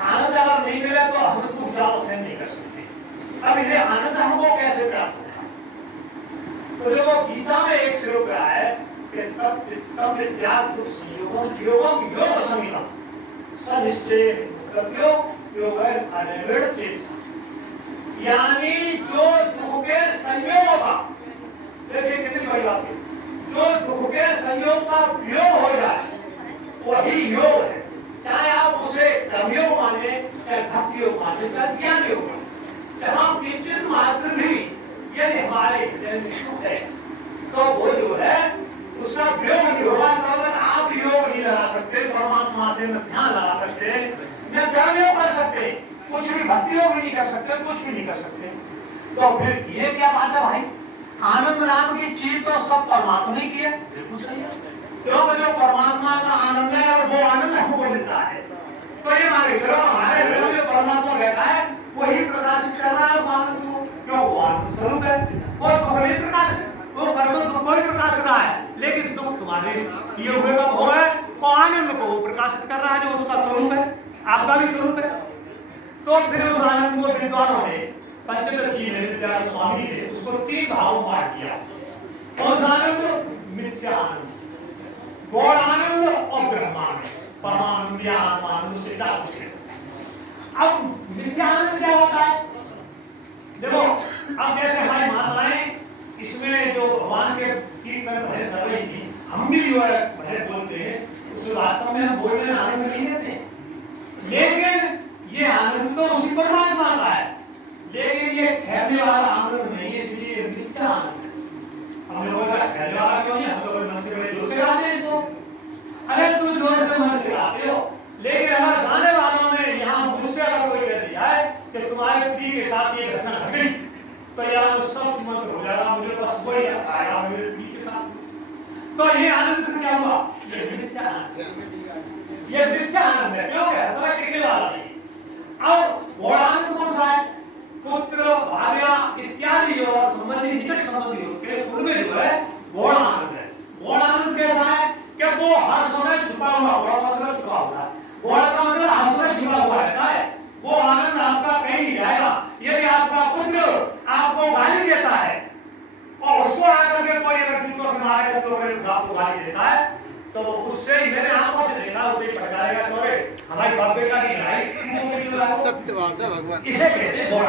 आनंद अगर नहीं मिले तो हम दुख जाओ सहन नहीं कर सकते। अब ये आनंद हमको कैसे प्राप्त होगा? तो देखो गीता में एक श्लोक रहा है कि तब विद्यात् दुख संयोगम योगम योग समीपम सनिश्चय कर्तव्यो योगैर अनिर्वृत्त चेतसा। यानी जो दुख के संयोग का, देखिए कितनी बड़ी बात है, जो दुख के संयोग का वियोग हो जाए वही योग है। चाहे आप उसे कर्मयोग माने, चाहे भक्ति योग माने, चाहे ज्ञान योग माने, जहां किंचित मात्र भी यदि हमारे हृदय में सुख है तो वो जो है उसका वियोग नहीं होगा। तो अगर आप योग नहीं लगा सकते, परमात्मा से ध्यान लगा सकते, या कर्मयोग कर सकते, कुछ भी भक्ति योग भी नहीं कर सकते, कुछ भी नहीं कर सकते, तो फिर ये क्या बात है भाई? आनंद नाम की चीज तो सब परमात्मा ने की है। बिल्कुल सही है, क्योंकि जो परमात्मा का आनंद है और वो आनंद हमको मिलता है। तो ये मान लो हमारे हृदय में परमात्मा बैठा है, वही प्रकाशित कर रहा है उस आनंद को, क्यों? वो आनंद स्वरूप है, वो दुख नहीं प्रकाशित, वो परम दुख को ही प्रकाश रहा है। लेकिन दुख तुम्हारे ये हुए का हो है, वो आनंद को वो प्रकाशित कर रहा है जो उसका स्वरूप है, आपका भी स्वरूप है। तो फिर उस आनंद को विद्वानों ने पंचदशी में विद्यार्थी स्वामी ने उसको 3 भाव में बांट दिया। कौन सा आनंद? मिथ्या आनंद, गौण आनंद और ब्रह्मानंद, परमानंद या आत्मानंद से ज्यादा कुछ नहीं। अब मिथ्या आनंद क्या होता है? देखो अब जैसे हमारी माताएं इसमें जो भगवान के कीर्तन भजन कर रही थी, हम भी जो है भजन बोलते हैं, उसमें वास्तव में हम बोलने में आनंद नहीं लेते, लेकिन ये आनंद तो उसी परमात्मा का है, लेकिन ये ठहरने वाला आनंद नहीं है, इसलिए मिथ्या आनंद। हम लोगों का ठहरने वाला क्यों नहीं? हम लोग मन से बड़े जोर से गाते हैं तो, अरे तू जोर से मन से गाते हो, लेकिन अगर गाने वालों में यहाँ मुझसे अगर कोई कह दिया है कि तुम्हारे प्रिय के साथ ये घटना घट गई, तो यार वो सब सीमंत हो जाएगा, मुझे बस वही आएगा मेरे प्रिय के साथ। तो ये आनंद फिर क्या हुआ? ये मिथ्या आनंद है, क्यों? समय टिकने वाला नहीं। अब गौणानंद कौन सा है? पुत्र भार्या इत्यादि जो संबंधी निकट संबंधी होते हैं उनमें जो है गौण आनंद है। गौण आनंद कैसा है कि वो हर समय छुपा हुआ, गौण मतलब छुपा हुआ है, गौण का मतलब हर समय छुपा हुआ रहता है। वो आनंद आपका कहीं नहीं जाएगा। यदि आपका पुत्र आपको गाली देता है और उसको आकर के कोई अगर जूतों से मारेगा तो आपको गाली देता है, तो उससे ही मैंने आंखों से देखा, उसे पटकारेगा तो हमारी बाप बेटा की लड़ाई सत्य बात है भगवान। इसे कहते हैं गौण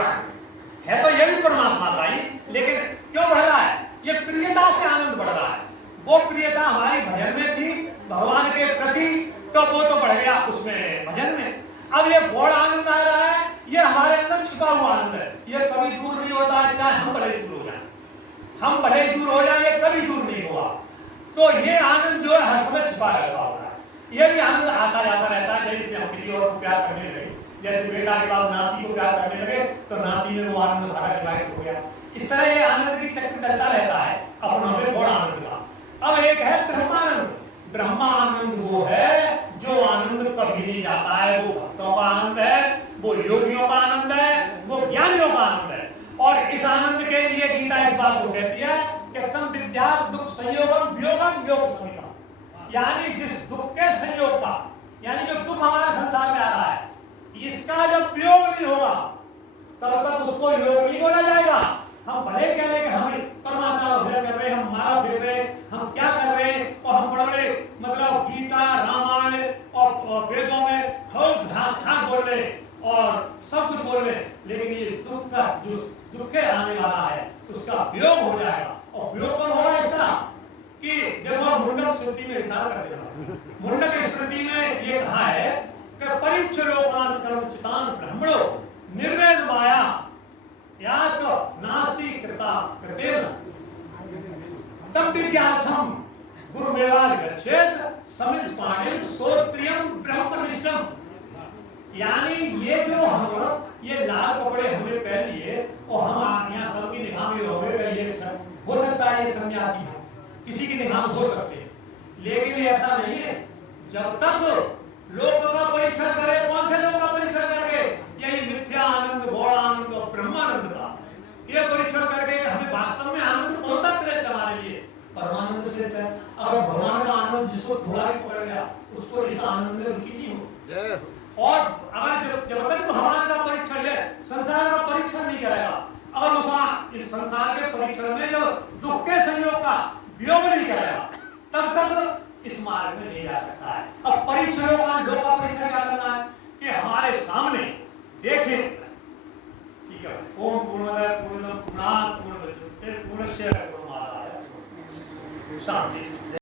है। तो ये भी परमात्मा का ही, लेकिन क्यों बढ़ रहा है? ये प्रियता से आनंद बढ़ रहा है। वो प्रियता हमारी भजन में थी भगवान के प्रति, तो वो तो बढ़ गया उसमें भजन में। अब ये गौण आनंद आ रहा है, ये हमारे अंदर छुपा हुआ आनंद है, ये कभी दूर नहीं होता, चाहे हम भले दूर हो जाए, हम भले दूर हो जाए, ये कभी दूर नहीं होगा। तो ये आनंद जो है हर समय छुपा रहता होगा। ये भी आनंद आता जाता रहता है। जैसे हम किसी और को प्यार करने लगे, जैसे बेटा के बाद नाती को प्यार करने लगे तो नाती में वो आनंद धारा डिवाइड हो गया। इस तरह ये आनंद की चक्र चलता रहता है अपना में गौण आनंद का। अब एक है ब्रह्मानंद। ब्रह्मानंद वो है जो आनंद कभी नहीं जाता है, वो भक्तों का आनंद है, वो योगियों का आनंद है, वो ज्ञानियों का आनंद है। और इस आनंद के लिए गीता इस बात को कहती है कि तम विद्यात् दुख संयोगम वियोगम योग समीपम। यानी जिस दुख के संयोग का, यानी जो दुख हमारे संसार में आ रहा है, इसका जब वियोग नहीं होगा तब तक उसको योग नहीं बोला जाएगा। हम भले कह रहे कि हम परमात्मा भजन कर रहे, हम माला फेर रहे, हम क्या कर रहे, और हम पढ़ रहे, मतलब गीता रामायण और वेदों में खूब ठाक बोल रहे और सब कुछ बोल रहे, लेकिन ये दुख का जो दुख के आने वाला है उसका वियोग हो जाएगा। और वियोग कब होगा इसका? कि देखो मुंडक स्मृति में इशारा कर देगा। मुंडक स्मृति में ये कहा है कि परीक्ष लोकान कर्मचितान ब्रह्मणो निर्वेद माया या तो नास्ति कृता कृतेन तम विद्यार्थम गुरुमेवाद गच्छेत समित पाणिम सोत्रियम ब्रह्मनिष्ठम। यानी ये जो हम ये लाल कपड़े हमने पहन लिए और हम यहाँ सबकी निगाह में हो सकता है ये सन्यासी है, किसी की निगाह हो सकते हैं, लेकिन ऐसा नहीं है। जब तक लोग का परीक्षण करे, कौन से लोग का परीक्षण करके? यही मिथ्या आनंद, गौण आनंद और ब्रह्मानंद का ये परीक्षण करके हमें वास्तव में आनंद कौन सा श्रेष्ठ हमारे लिए? परमानंद श्रेष्ठ है। अगर भगवान का आनंद जिसको थोड़ा भी पकड़ गया उसको इस आनंद में रुचि नहीं हो। और अगर इस संसार के परीक्षण में जो दुख के संयोग का वियोग नहीं करेगा तब तक इस मार्ग में नहीं जा सकता है। अब परीक्षणों का लोक का परीक्षण क्या करना है कि हमारे सामने देखें, ठीक है, ओम पूर्णमद पूर्णम पूर्णात् पूर्णमुदच्यते पूर्णस्य पूर्णमादाय शांति।